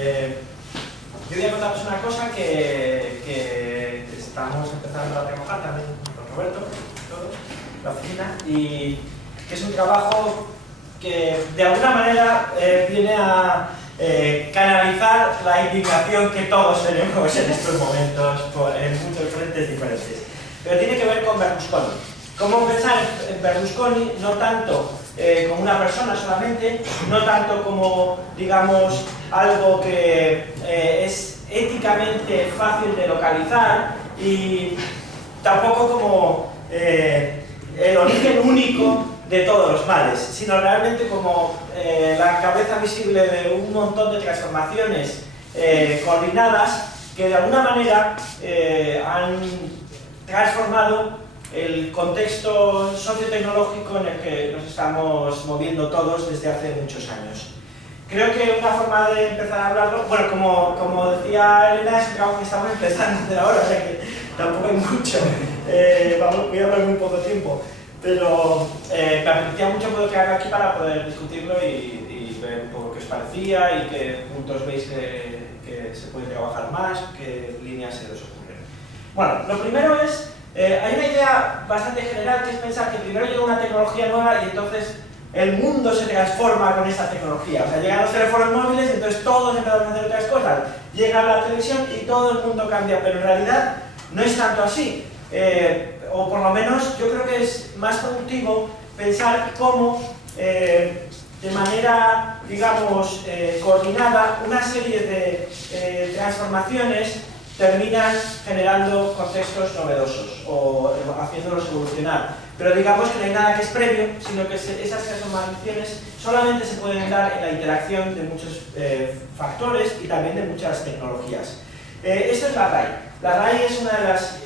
Yo voy a contaros una cosa que estamos empezando a trabajar también con Roberto, todos, la oficina, y que es un trabajo que de alguna manera viene a canalizar la indignación que todos tenemos en estos momentos en muchos frentes diferentes. Pero tiene que ver con Berlusconi. ¿Cómo pensar en Berlusconi no tanto como una persona solamente, no tanto como, digamos, algo que es éticamente fácil de localizar y tampoco como el origen único de todos los males, sino realmente como la cabeza visible de un montón de transformaciones coordinadas que de alguna manera han transformado el contexto sociotecnológico en el que nos estamos moviendo todos desde hace muchos años. Creo que una forma de empezar a hablarlo, bueno, como decía Elena, es un trabajo que estamos empezando a hacer ahora, o sea que tampoco hay mucho, voy a hablar muy poco tiempo, pero me apetecía mucho poder quedar aquí para poder discutirlo y ver un poco qué os parecía y qué puntos veis que se puede trabajar más, qué líneas se os ocurren. Bueno, lo primero es, hay una idea bastante general que es pensar que primero llega una tecnología nueva y entonces el mundo se transforma con esa tecnología. O sea, llegan los teléfonos móviles y entonces todos empezamos a hacer otras cosas. Llega la televisión y todo el mundo cambia, pero en realidad no es tanto así. O por lo menos yo creo que es más productivo pensar cómo de manera, digamos, coordinada, una serie de transformaciones terminan generando contextos novedosos o haciéndolos evolucionar. Pero digamos que no hay nada que es previo, sino que esas transformaciones solamente se pueden dar en la interacción de muchos factores y también de muchas tecnologías. Esto es la RAI. La RAI es una de las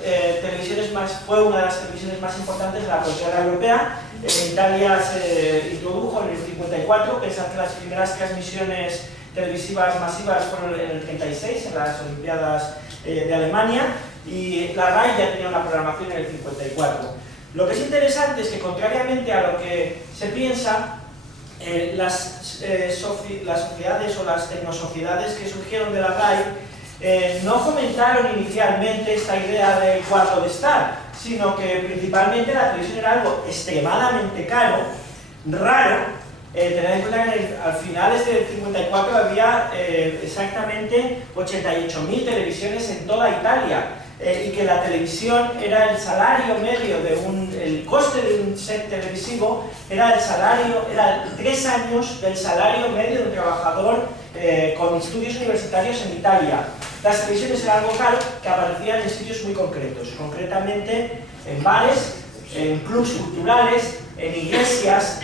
fue una de las televisiones más importantes de la cultura europea. En Italia se introdujo en el 54, pensad que las primeras transmisiones televisivas masivas fueron en el 36, en las Olimpiadas de Alemania, y la RAI ya tenía una programación en el 54. Lo que es interesante es que, contrariamente a lo que se piensa, las sociedades o las tecnosociedades que surgieron de la RAI no fomentaron inicialmente esta idea del cuarto de estar, sino que principalmente la televisión era algo extremadamente caro, raro. Tened en cuenta que al finales del 54 había exactamente 88.000 televisiones en toda Italia y que la televisión era el salario medio el coste de un set televisivo era 3 años del salario medio de un trabajador con estudios universitarios en Italia. Las televisiones eran algo caro que aparecían en sitios muy concretos, concretamente en bares, en clubs culturales, en iglesias.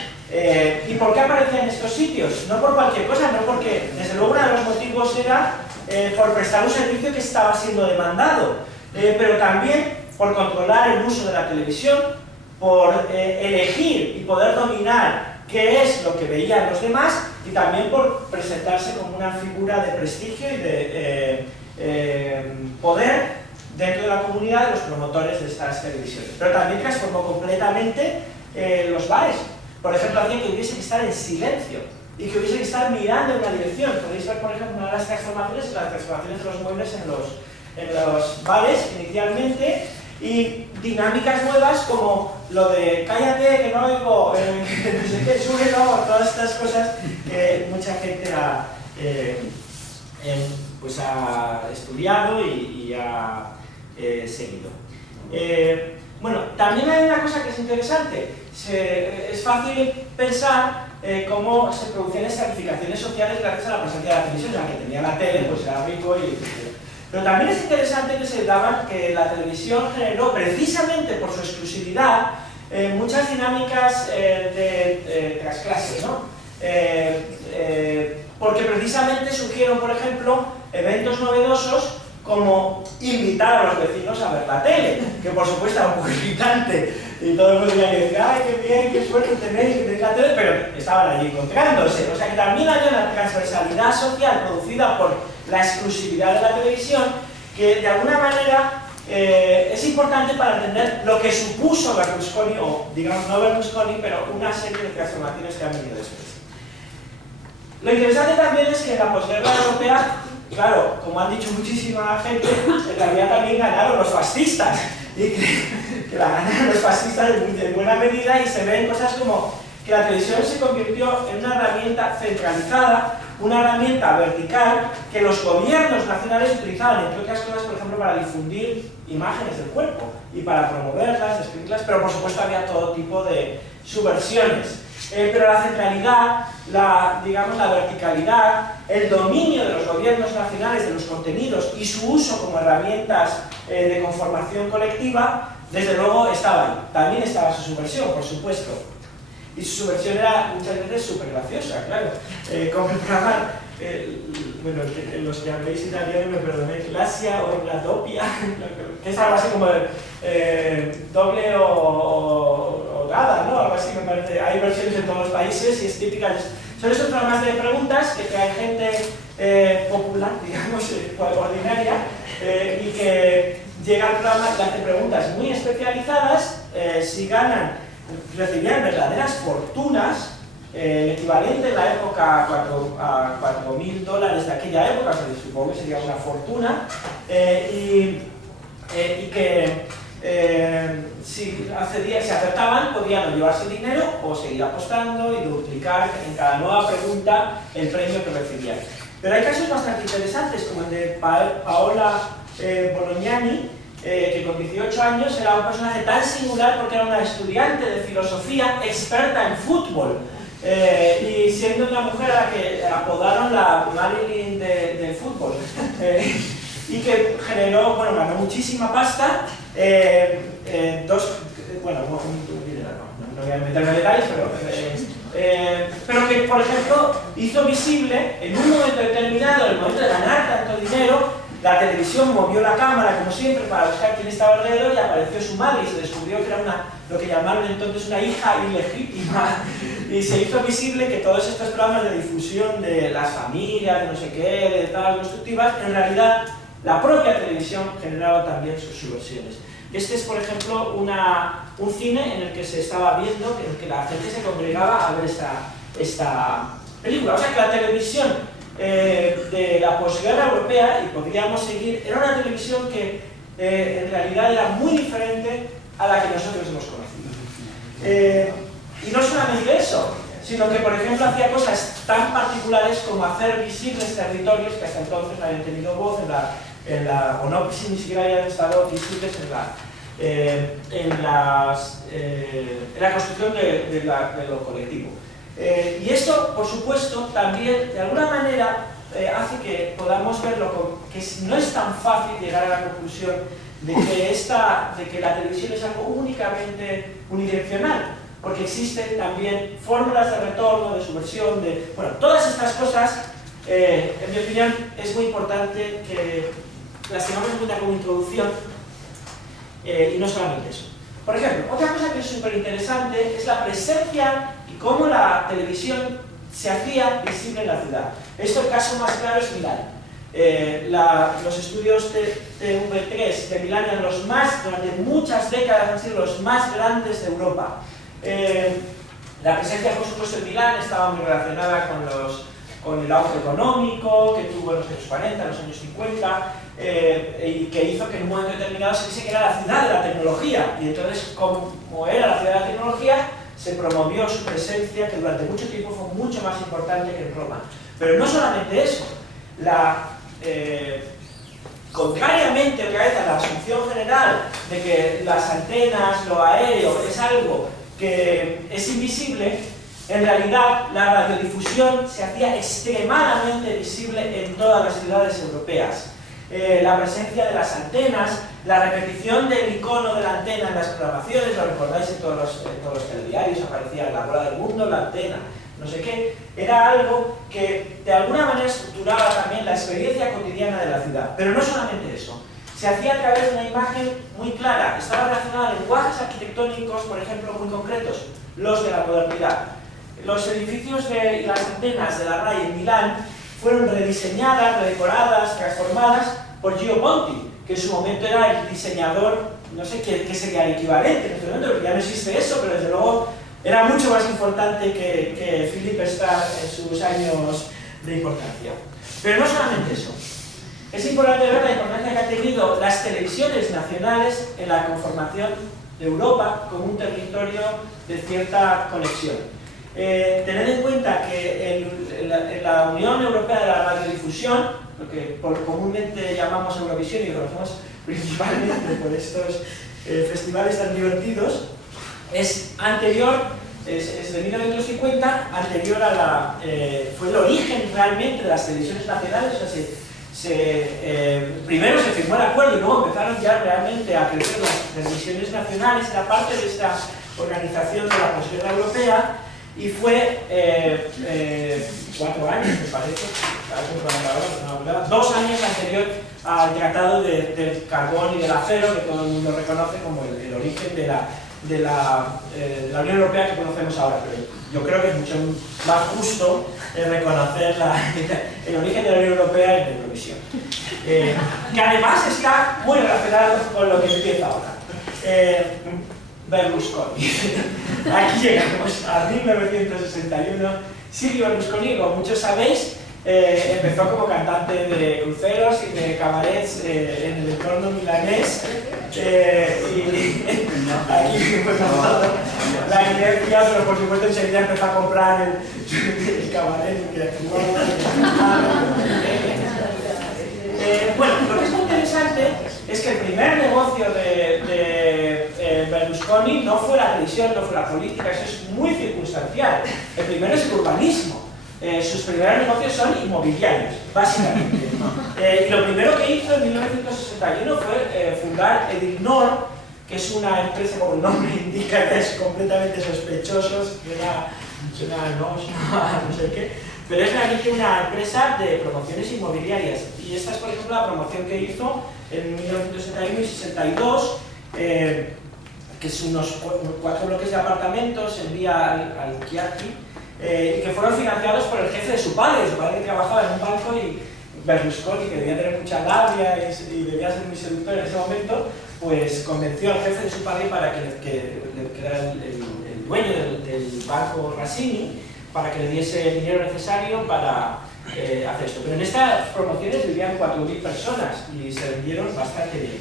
¿Y por qué aparecían en estos sitios? No por cualquier cosa, no porque, desde luego, uno de los motivos era por prestar un servicio que estaba siendo demandado, pero también por controlar el uso de la televisión, por elegir y poder dominar qué es lo que veían los demás y también por presentarse como una figura de prestigio y de poder dentro de la comunidad de los promotores de estas televisiones. Pero también transformó completamente los bares. Por ejemplo, hacía que hubiese que estar en silencio y que hubiese que estar mirando en una dirección. Podéis ver, por ejemplo, una de las transformaciones de los muebles en los bares inicialmente, y dinámicas nuevas como lo de cállate, que no oigo, no sé qué, súbelo, todas estas cosas que mucha gente ha estudiado y ha seguido. Bueno, también hay una cosa que es interesante. Es fácil pensar cómo se producían estratificaciones sociales gracias a la presencia de la televisión. La que tenía la tele, pues era rico Pero también es interesante que la televisión generó, precisamente por su exclusividad, muchas dinámicas de trasclase, ¿no? Porque precisamente surgieron, por ejemplo, eventos novedosos como invitar a los vecinos a ver la tele, que por supuesto era un poco irritante y todo el mundo tenía que decir, ¡ay, qué bien, qué suerte tenéis que tenéis la tele!, pero estaban allí encontrándose. O sea que también había una transversalidad social producida por la exclusividad de la televisión que de alguna manera es importante para entender lo que supuso Berlusconi, o digamos no Berlusconi, pero una serie de transformaciones que han venido después. Lo interesante también es que en la posguerra europea, claro, como han dicho muchísima gente, en realidad también ganaron los fascistas. Y que la ganaron los fascistas en buena medida, y se ven cosas como que la televisión se convirtió en una herramienta centralizada, una herramienta vertical que los gobiernos nacionales utilizaban, entre otras cosas, por ejemplo, para difundir imágenes del cuerpo y para promoverlas, describirlas, pero por supuesto había todo tipo de subversiones. Pero la centralidad, digamos, la verticalidad, el dominio de los gobiernos nacionales de los contenidos y su uso como herramientas de conformación colectiva, desde luego estaba ahí. También estaba su subversión, por supuesto. Y su subversión era muchas veces súper graciosa, claro. Como el programa, bueno, los que habléis italiano me perdonéis, Glasia o la Doppia, que es algo así como doble o nada, ¿no? Algo así me parece. Hay versiones en todos los países y es típica. Son estos programas de preguntas que trae gente popular, digamos, ordinaria, y que llega al programa y hace preguntas muy especializadas. Si ganan, recibían verdaderas fortunas, el equivalente en la época a $4.000 de aquella época, que supongo que sería una fortuna, y que si acertaban podían llevarse el dinero o seguir apostando y duplicar en cada nueva pregunta el premio que recibían. Pero hay casos bastante interesantes, como el de Paola Bolognani, que con 18 años era un personaje tan singular porque era una estudiante de filosofía experta en fútbol, y siendo una mujer a la que apodaron la Marilyn del fútbol, y que generó, bueno, ganó muchísima pasta, bueno, no voy a meterme en detalles, pero que, por ejemplo, hizo visible en un momento determinado, en el momento de ganar tanto dinero, la televisión movió la cámara, como siempre, para buscar quién estaba alrededor, y apareció su madre y se descubrió que era lo que llamaron entonces una hija ilegítima. Y se hizo visible que todos estos programas de difusión de las familias, de no sé qué, de tal, constructivas, en realidad la propia televisión generaba también sus subversiones. Este es, por ejemplo, un cine en el que se estaba viendo, en el que la gente se congregaba a ver esta película. O sea que la televisión de la posguerra europea, y podríamos seguir, era una televisión que en realidad era muy diferente a la que nosotros hemos conocido. Y no solamente eso, sino que, por ejemplo, hacía cosas tan particulares como hacer visibles territorios que hasta entonces no habían tenido voz o no, ni siquiera habían estado visibles en la construcción de lo colectivo. Y esto, por supuesto, también de alguna manera hace que podamos verlo, que no es tan fácil llegar a la conclusión de que la televisión es algo únicamente unidireccional, porque existen también fórmulas de retorno, de subversión, bueno, todas estas cosas, en mi opinión, es muy importante que las tengamos en cuenta como introducción, y no solamente eso. Por ejemplo, otra cosa que es súper interesante es la presencia y cómo la televisión se hacía visible en la ciudad. Esto, el caso más claro es Milán. Los estudios de TV3 de Milán eran durante muchas décadas han sido los más grandes de Europa. La presencia, por supuesto, en Milán estaba muy relacionada con el auge económico que tuvo en los años 40, en los años 50, y que hizo que en un momento determinado se dice que era la ciudad de la tecnología, y entonces, como era la ciudad de la tecnología, se promovió su presencia, que durante mucho tiempo fue mucho más importante que en Roma. Pero no solamente eso, contrariamente otra vez a la asunción general de que las antenas, lo aéreo, es algo que es invisible, en realidad la radiodifusión se hacía extremadamente visible en todas las ciudades europeas. La presencia de las antenas, la repetición del icono de la antena en las programaciones, lo recordáis en todos los telediarios, aparecía la bola del mundo, la antena, no sé qué, era algo que de alguna manera estructuraba también la experiencia cotidiana de la ciudad. Pero no solamente eso, se hacía a través de una imagen muy clara, estaba relacionada a lenguajes arquitectónicos, por ejemplo, muy concretos, los de la modernidad. Los edificios y las antenas de la RAI en Milán fueron rediseñadas, redecoradas, transformadas por Gio Ponti, que en su momento era el diseñador, no sé qué sería el equivalente en este momento, porque ya no existe eso, pero desde luego Era mucho más importante que Philippe Stark en sus años de importancia. Pero no solamente eso. Es importante ver la importancia que han tenido las televisiones nacionales en la conformación de Europa como un territorio de cierta conexión. Tened en cuenta que en la Unión Europea de la Radiodifusión, lo que comúnmente llamamos Eurovisión y conocemos principalmente por estos festivales tan divertidos, es anterior, es de 1950, anterior a la... fue el origen realmente de las televisiones nacionales. O sea, primero se firmó el acuerdo y luego empezaron ya realmente a crecer las televisiones nacionales, era parte de esta organización de la posguerra europea, y fue 4 años, me parece, 2 años anterior al Tratado del Carbón y del Acero, que todo el mundo reconoce como el origen de la Unión Europea que conocemos ahora. Pero yo creo que es mucho más justo reconocer el origen de la Unión Europea en Eurovisión, que además está muy relacionado con lo que empieza ahora. Berlusconi. Aquí llegamos a 1961. Silvio Berlusconi, como muchos sabéis, empezó como cantante de cruceros y de cabarets en el entorno milanés, y aquí fue pasando la inercia, pero por supuesto enseguida empezó a comprar el cabaret que bueno, lo que es muy interesante es que el primer negocio de Berlusconi no fue la televisión, no fue la política, eso es muy circunstancial. El primero es el urbanismo. Sus primeros negocios son inmobiliarios, básicamente. Y lo primero que hizo en 1961 fue fundar Edilnor, que es una empresa, como el nombre indica, que es completamente sospechoso, no sé qué, pero es realmente una empresa de promociones inmobiliarias. Y esta es, por ejemplo, la promoción que hizo en 1961 y 62, que es unos 4 bloques de apartamentos en vía al Chiatti, y que fueron financiados por el jefe de su padre que trabajaba en un banco, y Berlusconi, que debía tener mucha labia y debía ser muy seductor en ese momento, pues convenció al jefe de su padre para que era el dueño del banco Rossini, para que le diese el dinero necesario para hacer esto. Pero en estas promociones vivían 4.000 personas y se vendieron bastante bien.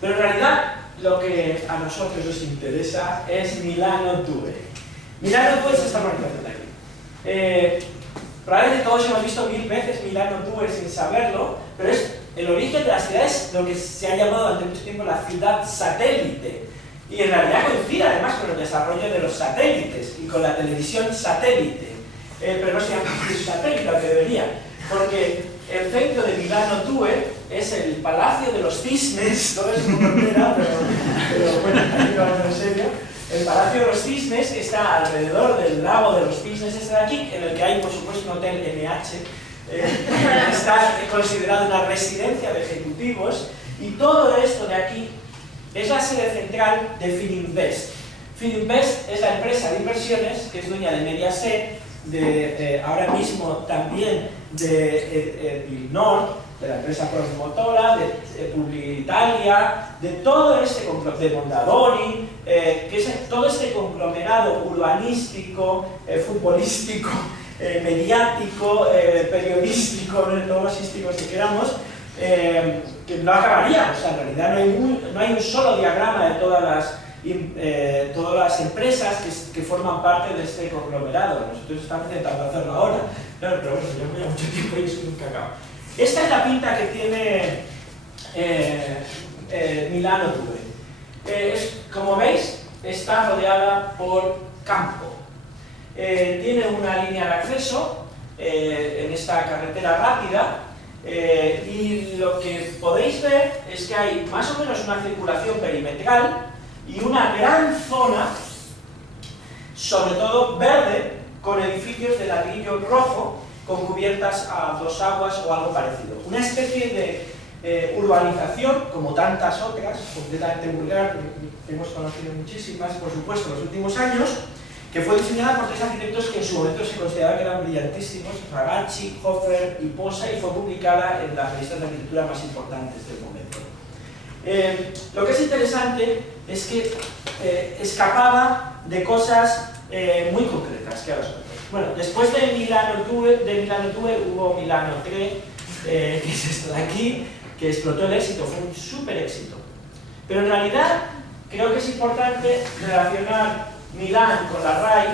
Pero en realidad lo que a nosotros nos interesa es Milano Tue. Milano Tue es esta organización de aquí. Probablemente todos hemos visto 1000 veces Milano Tue sin saberlo, pero es el origen de las ciudades, lo que se ha llamado durante mucho tiempo la ciudad satélite. Y en realidad coincide además con el desarrollo de los satélites y con la televisión satélite. Pero no se llama por eso satélite, aunque debería, porque el centro de Milano Tue es el Palacio de los Cisnes, todo es una frontera, pero bueno, ahí vamos en serio. El Palacio de los Cisnes está alrededor del lago de los Cisnes, este de aquí, en el que hay, por supuesto, un hotel NH, está considerado una residencia de ejecutivos, y todo esto de aquí es la sede central de Fininvest. Fininvest es la empresa de inversiones que es dueña de Mediaset, ahora mismo también de Edilnor, de la empresa Promotora, de Publitalia, de todo este de Mondadori, que es todo este conglomerado urbanístico, futbolístico, mediático, periodístico, novelístico, si queramos, que no acabaría. O sea, en realidad no hay un solo diagrama de todas las empresas que forman parte de este conglomerado. Nosotros estamos intentando hacerlo ahora, claro, pero bueno, ya me lleva mucho tiempo y eso nunca acaba. Esta es la pinta que tiene Milano Tue. Como veis, está rodeada por campo. Tiene una línea de acceso en esta carretera rápida, y lo que podéis ver es que hay más o menos una circulación perimetral y una gran zona, sobre todo verde, con edificios de ladrillo rojo con cubiertas a 2 aguas o algo parecido. Una especie de urbanización, como tantas otras, completamente vulgar, que hemos conocido muchísimas, por supuesto, en los últimos años, que fue diseñada por 3 arquitectos que en su momento se consideraban que eran brillantísimos, Ragazzi, Hofer y Posa, y fue publicada en las revistas de arquitectura más importantes del momento. Lo que es interesante es que escapaba de cosas muy concretas, que ahora os cuento. Bueno, después de Milano 2 hubo Milano 3, que es esto de aquí, que explotó el éxito, fue un súper éxito. Pero en realidad creo que es importante relacionar Milán con la RAI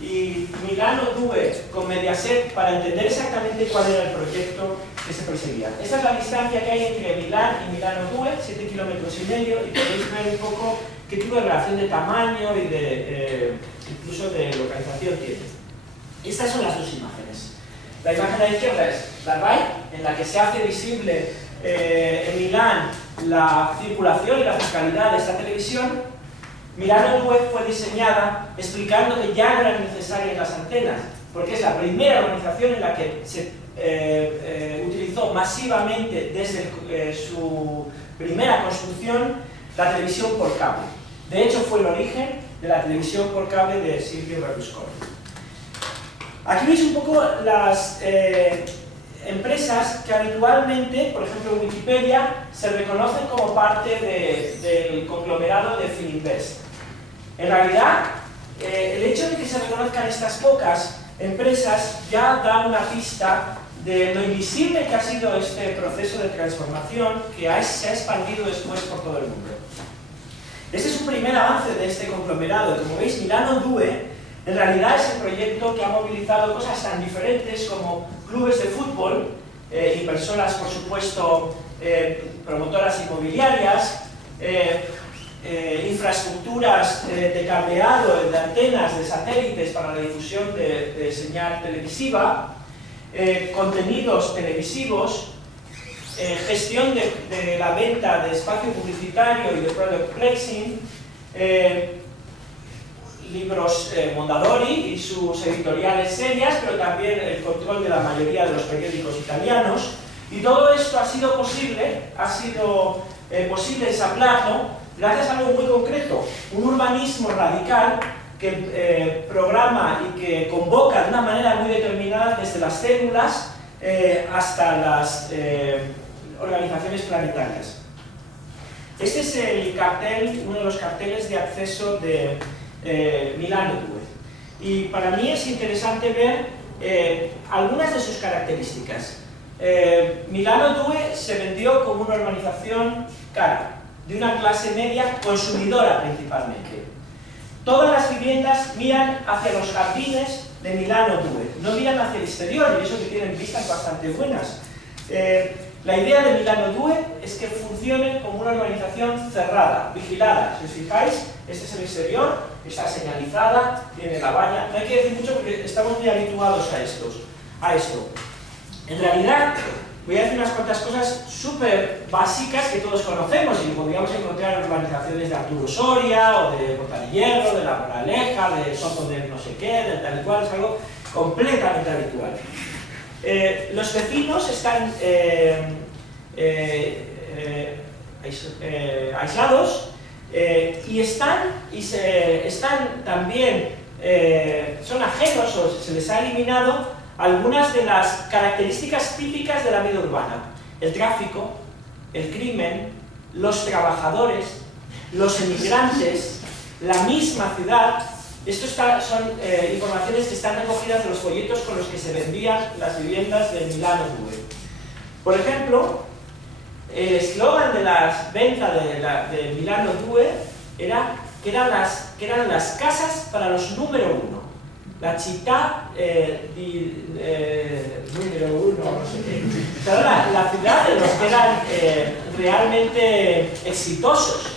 y Milano 2 con Mediaset para entender exactamente cuál era el proyecto que se perseguía. Esta es la distancia que hay entre Milán y Milano 2, 7,5 kilómetros, y podéis ver un poco qué tipo de relación de tamaño y incluso de localización tiene. Estas son las dos imágenes. La imagen de la izquierda es la RAI, en la que se hace visible en Milán la circulación y la fiscalidad de esta televisión. Milano 2 fue diseñada explicando que ya no eran necesarias las antenas, porque es la primera organización en la que se utilizó masivamente desde su primera construcción la televisión por cable. De hecho, fue el origen de la televisión por cable de Silvio Berlusconi. Aquí veis un poco las empresas que habitualmente, por ejemplo en Wikipedia, se reconocen como parte del conglomerado de Fininvest. En realidad, el hecho de que se reconozcan estas pocas empresas ya da una pista de lo invisible que ha sido este proceso de transformación que se ha expandido después por todo el mundo. Este es un primer avance de este conglomerado, y como veis, Milano 2 en realidad es el proyecto que ha movilizado cosas tan diferentes como clubes de fútbol y personas, por supuesto, promotoras inmobiliarias, infraestructuras de cableado, de antenas, de satélites para la difusión de señal televisiva, contenidos televisivos, gestión de la venta de espacio publicitario y de product placing, libros Mondadori y sus editoriales serias, pero también el control de la mayoría de los periódicos italianos. Y todo esto ha sido posible ensamblarlo gracias a algo muy concreto, un urbanismo radical que programa y que convoca de una manera muy determinada desde las células hasta las organizaciones planetarias. Este es el cartel, uno de los carteles de acceso de Milano 2. Y para mí es interesante ver algunas de sus características. Milano 2 se vendió como una urbanización cara, de una clase media consumidora principalmente. Todas las viviendas miran hacia los jardines de Milano 2, no miran hacia el exterior, y eso que tienen vistas bastante buenas. La idea de Milano 2 es que funcione como una urbanización cerrada, vigilada. Si os fijáis, este es el exterior, está señalizada, tiene la valla. No hay que decir mucho porque estamos muy habituados a esto. En realidad, voy a decir unas cuantas cosas súper básicas que todos conocemos y podríamos encontrar en urbanizaciones de Arturo Soria, o de Portal de Hierro, de La Moraleja, de Soto de no sé qué, de tal y cual, es algo completamente habitual. Los vecinos están aislados y están también, son ajenos o se les ha eliminado algunas de las características típicas de la vida urbana: el tráfico, el crimen, los trabajadores, los emigrantes, la misma ciudad. Estas son informaciones que están recogidas en los folletos con los que se vendían las viviendas de Milano 2. Por ejemplo, el eslogan de la venta de Milano 2 era que eran las casas para los número uno. La città número uno, no sé qué. Pero la ciudad de los que eran realmente exitosos.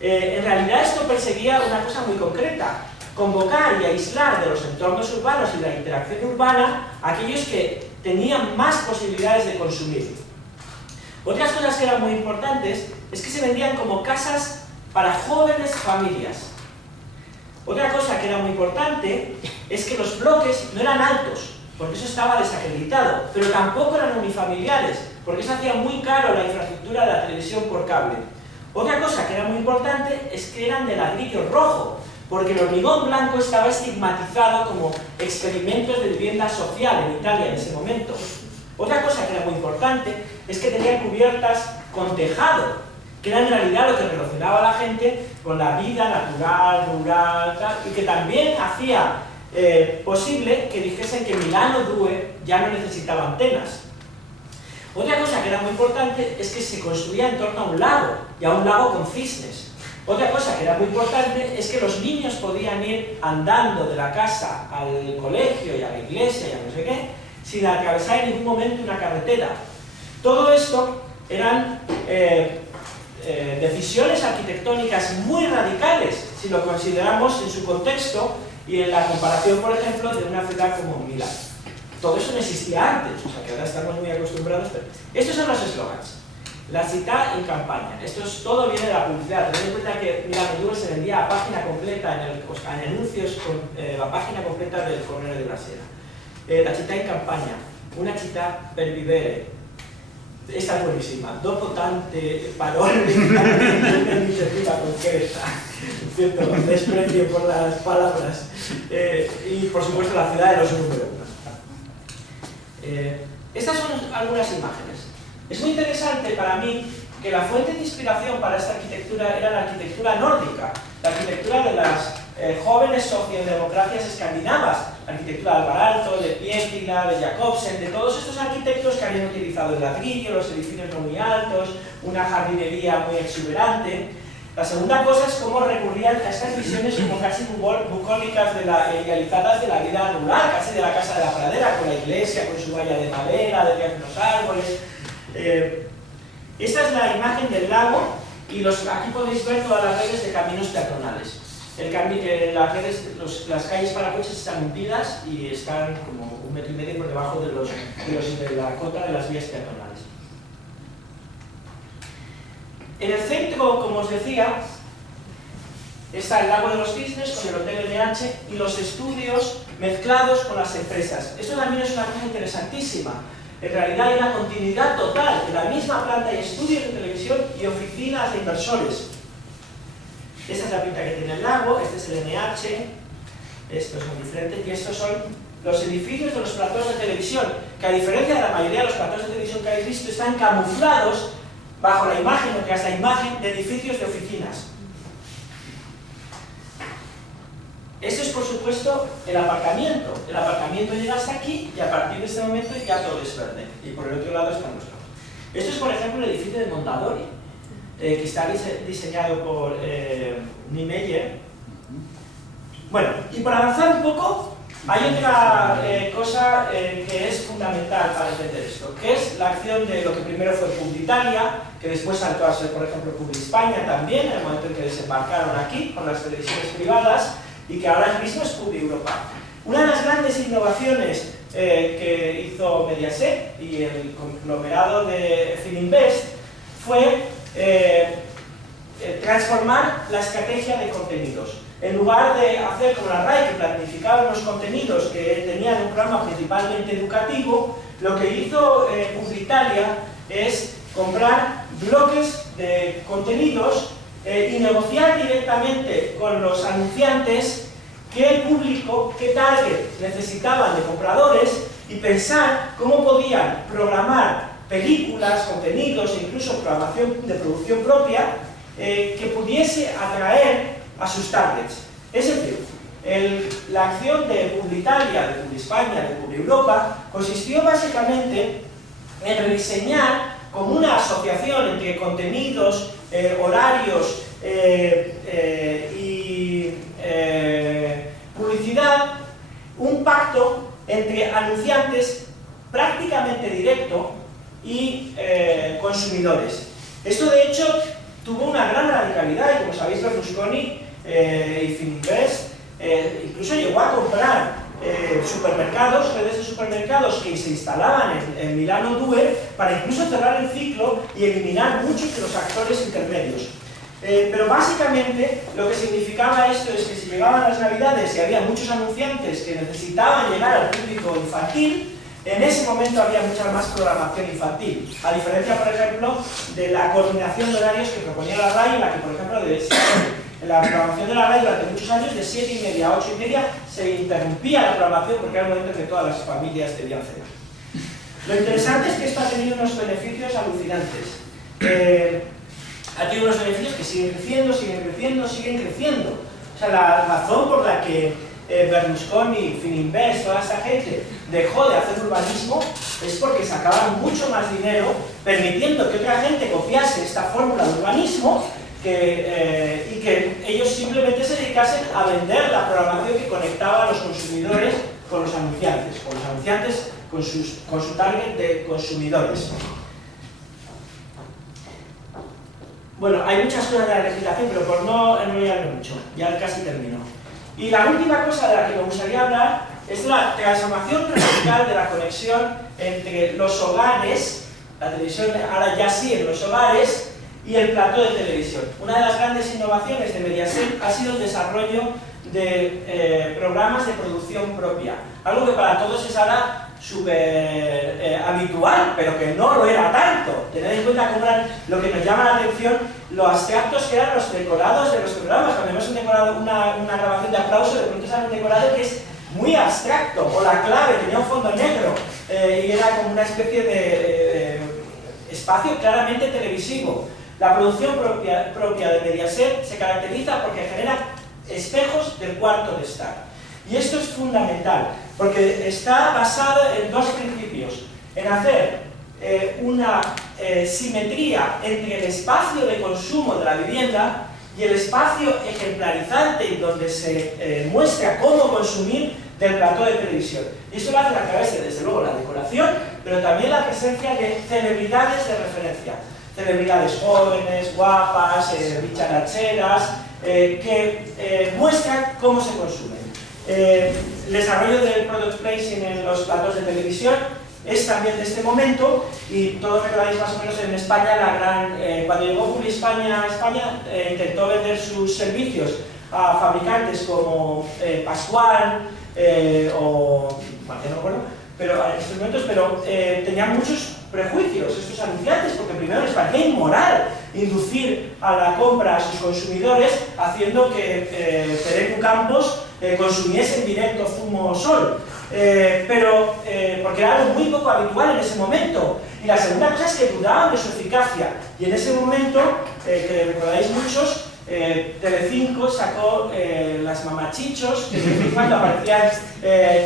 En realidad esto perseguía una cosa muy concreta: convocar y aislar de los entornos urbanos y de la interacción urbana a aquellos que tenían más posibilidades de consumir. Otras cosas que eran muy importantes es que se vendían como casas para jóvenes familias. Otra cosa que era muy importante es que los bloques no eran altos, porque eso estaba desacreditado, pero tampoco eran unifamiliares, porque eso hacía muy caro la infraestructura de la televisión por cable. Otra cosa que era muy importante es que eran de ladrillo rojo, porque el hormigón blanco estaba estigmatizado como experimentos de vivienda social en Italia en ese momento. Otra cosa que era muy importante es que tenían cubiertas con tejado, que era en realidad lo que relacionaba a la gente con la vida natural, rural, tal, y que también hacía posible que dijesen que Milano Due ya no necesitaba antenas. Otra cosa que era muy importante es que se construía en torno a un lago, y a un lago con cisnes. Otra cosa que era muy importante es que los niños podían ir andando de la casa al colegio y a la iglesia y a no sé qué, sin atravesar en ningún momento una carretera. Todo esto eran decisiones arquitectónicas muy radicales, si lo consideramos en su contexto y en la comparación, por ejemplo, de una ciudad como Milán. Todo eso no existía antes, o sea que ahora estamos muy acostumbrados. Pero estos son los eslogans. La città in campagna. Todo viene de la publicidad. Tened en cuenta que Milano Due se vendía a página completa en anuncios con la página completa del Corriere della Sera. La città in campagna, una città per vivere. Esta es buenísima. Dopo tante parole en iniziativa concreta, cierto desprecio por las palabras, y por supuesto la ciudad de los números. Estas son algunas imágenes. Es muy interesante para mí que la fuente de inspiración para esta arquitectura era la arquitectura nórdica, la arquitectura de las jóvenes socialdemocracias escandinavas, la arquitectura de Alvar Aalto, de Pietilä, de Jacobsen, de todos estos arquitectos que habían utilizado el ladrillo, los edificios no muy altos, una jardinería muy exuberante. La segunda cosa es cómo recurrían a estas visiones como casi bucólicas idealizadas de la vida rural, casi de la casa de la pradera, con la iglesia, con su valla de madera, detrás de los árboles. Esta es la imagen del lago y aquí podéis ver todas las redes de caminos peatonales. Las calles para coches están hundidas y están como 1,5 metros por debajo de la cota de las vías peatonales. En el centro, como os decía, está el lago de los cisnes con el Hotel NH y los estudios mezclados con las empresas. Esto también es una cosa interesantísima. En realidad hay una continuidad total. En la misma planta hay estudios de televisión y oficinas de inversores. Esta es la pinta que tiene el lago, este es el NH, estos son diferentes, y estos son los edificios de los platós de televisión, que a diferencia de la mayoría de los platós de televisión que habéis visto, están camuflados bajo la imagen, o que es la imagen de edificios de oficinas. Esto es, por supuesto, el aparcamiento. El aparcamiento llega hasta aquí y a partir de este momento ya todo es verde. Y por el otro lado están los campos. Esto es, por ejemplo, el edificio de Mondadori, que está diseñado por Niemeyer. Bueno, y para avanzar un poco, hay otra cosa que es fundamental para entender esto, que es la acción de lo que primero fue Publitalia, que después saltó a ser, por ejemplo, Publispaña también, en el momento en que desembarcaron aquí con las televisiones privadas, y que ahora mismo es Publieuropa. Una de las grandes innovaciones que hizo Mediaset y el conglomerado de Fininvest fue transformar la estrategia de contenidos. En lugar de hacer como la RAI, que planificaba unos contenidos que tenían un programa principalmente educativo, lo que hizo Publitalia es comprar bloques de contenidos y negociar directamente con los anunciantes qué público, qué target necesitaban de compradores y pensar cómo podían programar películas, contenidos e incluso programación de producción propia que pudiese atraer a sus targets. Es decir, la acción de Publitalia, de Publispaña, de Publieuropa consistió básicamente en rediseñar como una asociación entre contenidos, horarios y publicidad, un pacto entre anunciantes prácticamente directo y consumidores. Esto de hecho tuvo una gran radicalidad y como sabéis Berlusconi y Fininvest incluso llegó a comprar supermercados, redes de supermercados que se instalaban en Milano Due para incluso cerrar el ciclo y eliminar muchos de los actores intermedios. Pero básicamente lo que significaba esto es que si llegaban las navidades y había muchos anunciantes que necesitaban llegar al público infantil, en ese momento había mucha más programación infantil, a diferencia, por ejemplo, de la coordinación de horarios que proponía la RAI, en la que, por ejemplo, en la programación de la RAI durante muchos años, de 7:30 a 8:30, se interrumpía la programación porque era el momento en que todas las familias debían cenar. Lo interesante es que esto ha tenido unos beneficios alucinantes. ha tenido unos beneficios que siguen creciendo, siguen creciendo, siguen creciendo. O sea, la razón por la que Berlusconi, Fininvest, toda esa gente dejó de hacer urbanismo es porque sacaban mucho más dinero permitiendo que otra gente copiase esta fórmula de urbanismo y que ellos simplemente se dedicasen a vender la programación que conectaba a los consumidores con los anunciantes con su target de consumidores. Bueno, hay muchas cosas de la legislación, pero por no enrollarme mucho, ya casi termino. Y la última cosa de la que me gustaría hablar es la transformación radical de la conexión entre los hogares, la televisión ahora ya sí en los hogares, y el plató de televisión. Una de las grandes innovaciones de Mediaset ha sido el desarrollo de programas de producción propia, algo que para todos es ahora súper habitual, pero que no lo era tanto. Tened en cuenta cómo eran lo que nos llama la atención, lo abstractos que eran los decorados de los programas. Cuando vemos un decorado, una grabación de aplauso, de pronto sale un decorado que es muy abstracto, o la clave tenía un fondo negro y era como una especie de espacio claramente televisivo. La producción propia de Mediaset se caracteriza porque genera espejos del cuarto de estar. Y esto es fundamental, porque está basado en dos principios. En hacer una simetría entre el espacio de consumo de la vivienda y el espacio ejemplarizante en donde se muestra cómo consumir del plató de televisión. Y eso lo hace a través de, desde luego, la decoración, pero también la presencia de celebridades de referencia. Celebridades jóvenes, guapas, bicharacheras, que muestran cómo se consumen. El desarrollo del product placing en los platos de televisión es también de este momento, y todos recordáis más o menos en España cuando llegó Publiespaña a España, intentó vender sus servicios a fabricantes como Pascual o bueno, no recuerdo, pero a estos momentos, pero tenían muchos prejuicios estos anunciantes, porque primero les parecía inmoral inducir a la compra a sus consumidores haciendo que Federico Campos consumiese en directo zumo sol, porque era algo muy poco habitual en ese momento. Y la segunda cosa es que dudaban de su eficacia, y en ese momento, que recordáis muchos, Telecinco sacó las mamachichos, que de vez en cuando aparecían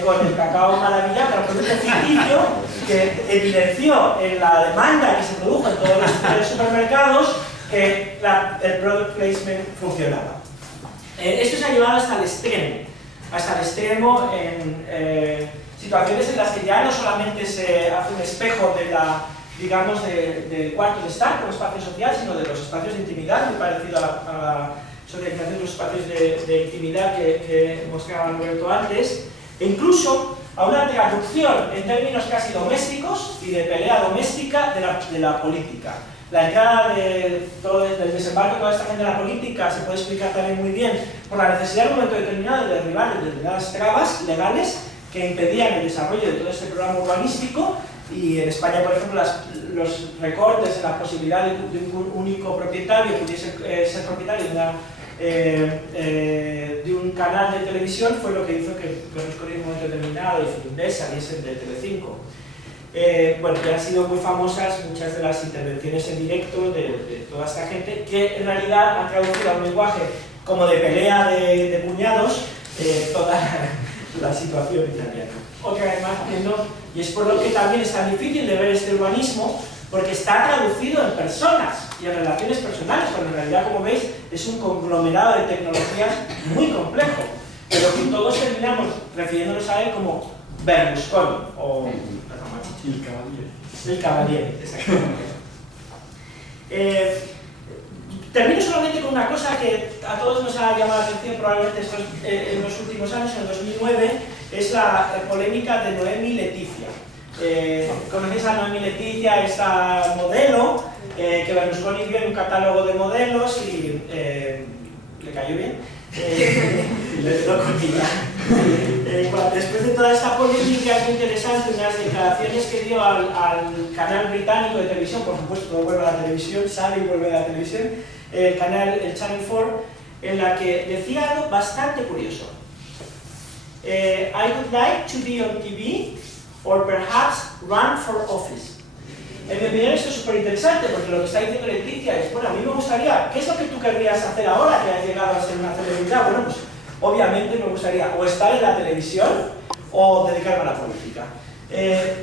con el cacao maravilla, pero producto ficticio, que evidenció en la demanda que se produjo en todos los supermercados que el product placement funcionaba. Esto se ha llevado hasta el extremo en situaciones en las que ya no solamente se hace un espejo de digamos, del cuarto de estar como espacio social, sino de los espacios de intimidad, muy parecido a la socialización de los espacios de intimidad que mostraba Roberto antes, e incluso a una traducción en términos casi domésticos y de pelea doméstica de la política. La entrada del desembarco de toda esta gente en la política se puede explicar también muy bien por la necesidad en un momento determinado de derribar determinadas trabas legales que impedían el desarrollo de todo este programa urbanístico. Y en España, por ejemplo, los recortes en la posibilidad de un único propietario pudiese ser propietario de un canal de televisión fue lo que hizo que Berlusconi en un momento determinado y Fininvest saliesen de Telecinco. Bueno, que han sido muy famosas muchas de las intervenciones en directo de toda esta gente, que en realidad han traducido a un lenguaje como de pelea de puñados toda la situación italiana. Otra vez más haciendo, y es por lo que también es tan difícil de ver este urbanismo, porque está traducido en personas y en relaciones personales, cuando en realidad, como veis, es un conglomerado de tecnologías muy complejo, pero que todos terminamos refiriéndonos a él como Berlusconi o el Cavaliere, exactamente. Termino solamente con una cosa que a todos nos ha llamado la atención probablemente en los últimos años, en 2009, es la polémica de Noemi Leticia. ¿Conocéis a Noemi Leticia, esta modelo que Berlusconi vio en un catálogo de modelos y le cayó bien? Y le dio conmigo. Después de toda esta polémica, es muy interesante unas declaraciones que dio al canal británico de televisión, por supuesto, todo vuelve a la televisión, sale y vuelve a la televisión, el Channel 4, en la que decía algo bastante curioso. I would like to be on TV or perhaps run for office. En mi opinión esto es súper interesante porque lo que está diciendo Leticia es, bueno, a mí me gustaría, ¿qué es lo que tú querrías hacer ahora que has llegado a ser una celebridad? Bueno, pues obviamente me gustaría o estar en la televisión o dedicarme a la política.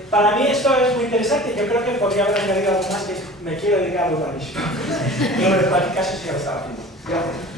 Para mí esto es muy interesante y yo creo que podría haber añadido algo más, que es, me quiero dedicar al urbanismo. Pero en cualquier caso sí lo estaba haciendo. Gracias.